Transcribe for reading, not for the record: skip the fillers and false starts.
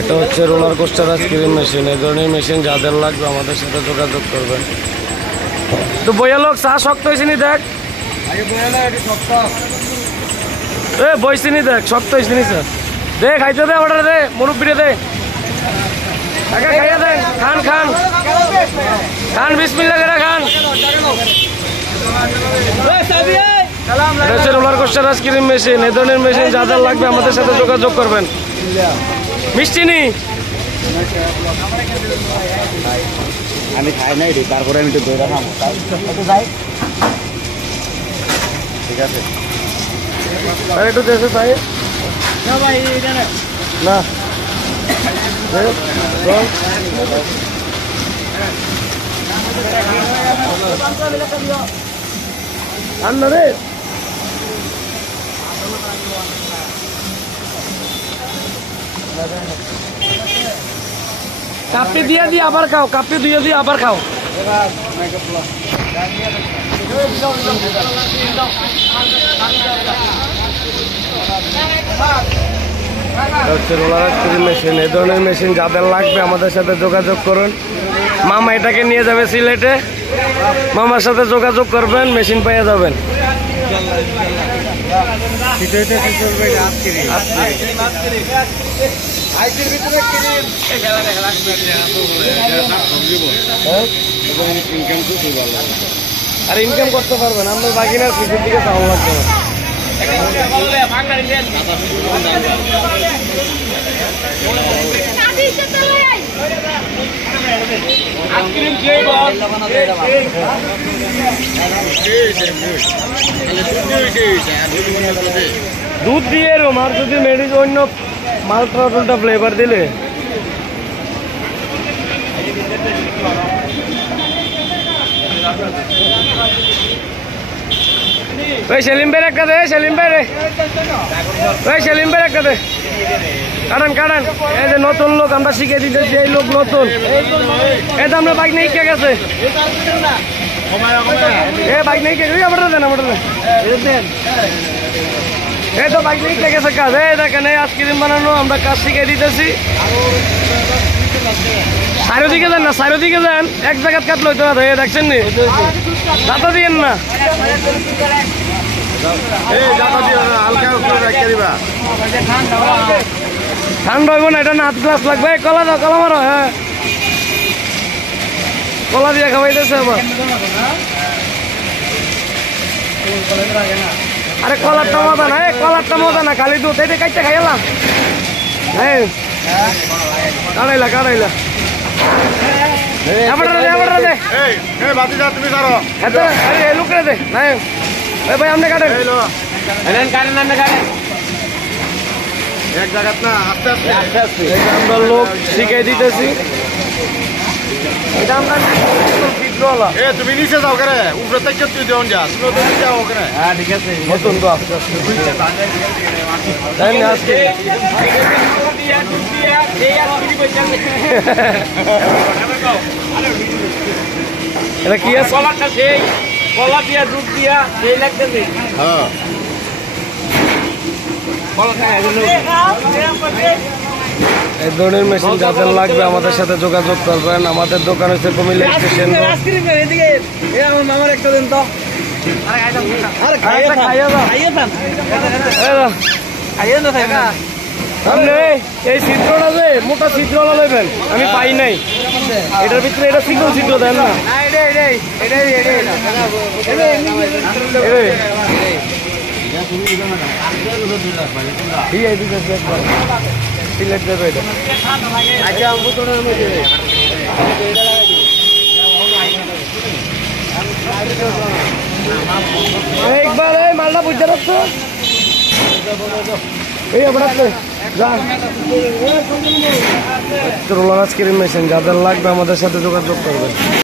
এটা হচ্ছে roller coaster ice cream machine. এই ধরনের মেশিন যাদের লাগবে আমাদের সাথে যোগাযোগ করবেন। তো বইয়া লোক চা শক্ত হয়েছে নি দেখ, বইছি নি দেখ, শক্ত হয়েছে নি স্যার। দে খাইতে দে, অর্ডার দে, মুরব্বিরে দে, খাইয়া দেন, খান খান খান, বিসমিল্লাহ করে খান। এটা হচ্ছে রোলার কোস্টার আইসক্রিম মেশিন। এই ধরনের মেশিন যাদের লাগবে আমাদের সাথে যোগাযোগ করবেন। মিষ্টি নি আমি খাই নাই রে, তারপরে আমি একটু দৌড়া খাবো। যাই, ঠিক আছে। আর একটু দেশে চাই না আন্না রে। কাপি দিয়ে দিয়ে আবার খাও, কাপি দিয়ে দিয়ে আবার খাও। Roller ice cream machine. এই ধরনের মেশিন যাদের লাগবে আমাদের সাথে যোগাযোগ করুন। মামা এটাকে নিয়ে যাবে সিলেটে, মামার সাথে যোগাযোগ করবেন, মেশিন পেয়ে যাবেন। আর ইনকাম করতে পারবেন, আপনার বাকিনার পিছের দিকে চাওয়া লাগবে না। দুধ দিয়ে এরম, আর যদি মেডিস অন্য মালটা ফ্লেভার দিলে ওই সেলিম ভাই একটা দে, সেলিম ভাই রে, ওই সেলিম ভাই একটা দে, কাটান কাটান। এই যে নতুন লোক আমরা শিখে দিতেছি, এই লোক নতুন, এই তো আমরা বাইক নিয়ে কে গেছে, এ বাইক নিয়ে কে আমার দেন, আমার দেন, এই তো বাইক নিয়ে কে গেছে কাজ। এই দেখেন এই আইসক্রিম বানানো আমরা কাজ শিখে দিতেছি। চারিদিকে যান না, চারিদিকে যান, এক জায়গায় কাটলো হইতে পারে। দেখছেন নি, দাঁতা দিয়েন না, ঠান্ডা হইব না, এটা না হাত গ্লাস লাগবে। কলা দাও, কলা মারো, হ্যাঁ কলা দিয়ে খাওয়াইতেছে আবার। আরে কলারটা মজা না, কলারটা মজা না, খালি দুধ। এটা কাইতে খাইলাম, হ্যাঁ কাটাইলা কাটাইলা। ভাই আপনি কাটেন, এক জায়গা না, আস্তে আস্তে আস্তে আস্তে আমরা লোক শিখাই দিতেছি। এটা আমরা তুমি নিচে যাও করে, উপরে থেকে তুই দেওয়ান যা, তুমি ওদের নিচে যাও করে। হ্যাঁ ঠিক আছে, নতুন তো আস্তে আস্তে আজকে এটা কি আছে, কলাটা সেই কলা দিয়া দুধ দিয়া সেই লাগতেছে। হ্যাঁ এই ধরনের মেশিন যাদের লাগবে আমাদের সাথে যোগাযোগ করবেন। আমাদের দোকান হচ্ছে কুমিল্লা স্টেশন। এই ছিদ্রটা যে মোটা ছিদ্রওয়ালা নেবেন, আমি পাই নাই এটার ভিতরে। এটা সিঙ্গল ছিদ্র দেন না, সিলেট দেবে এটা। একবার এই মালটা বুঝতে পারছো, এই আপনার রোলার আইসক্রিম মেশিন যাদের লাগবে আমাদের সাথে যোগাযোগ করবেন।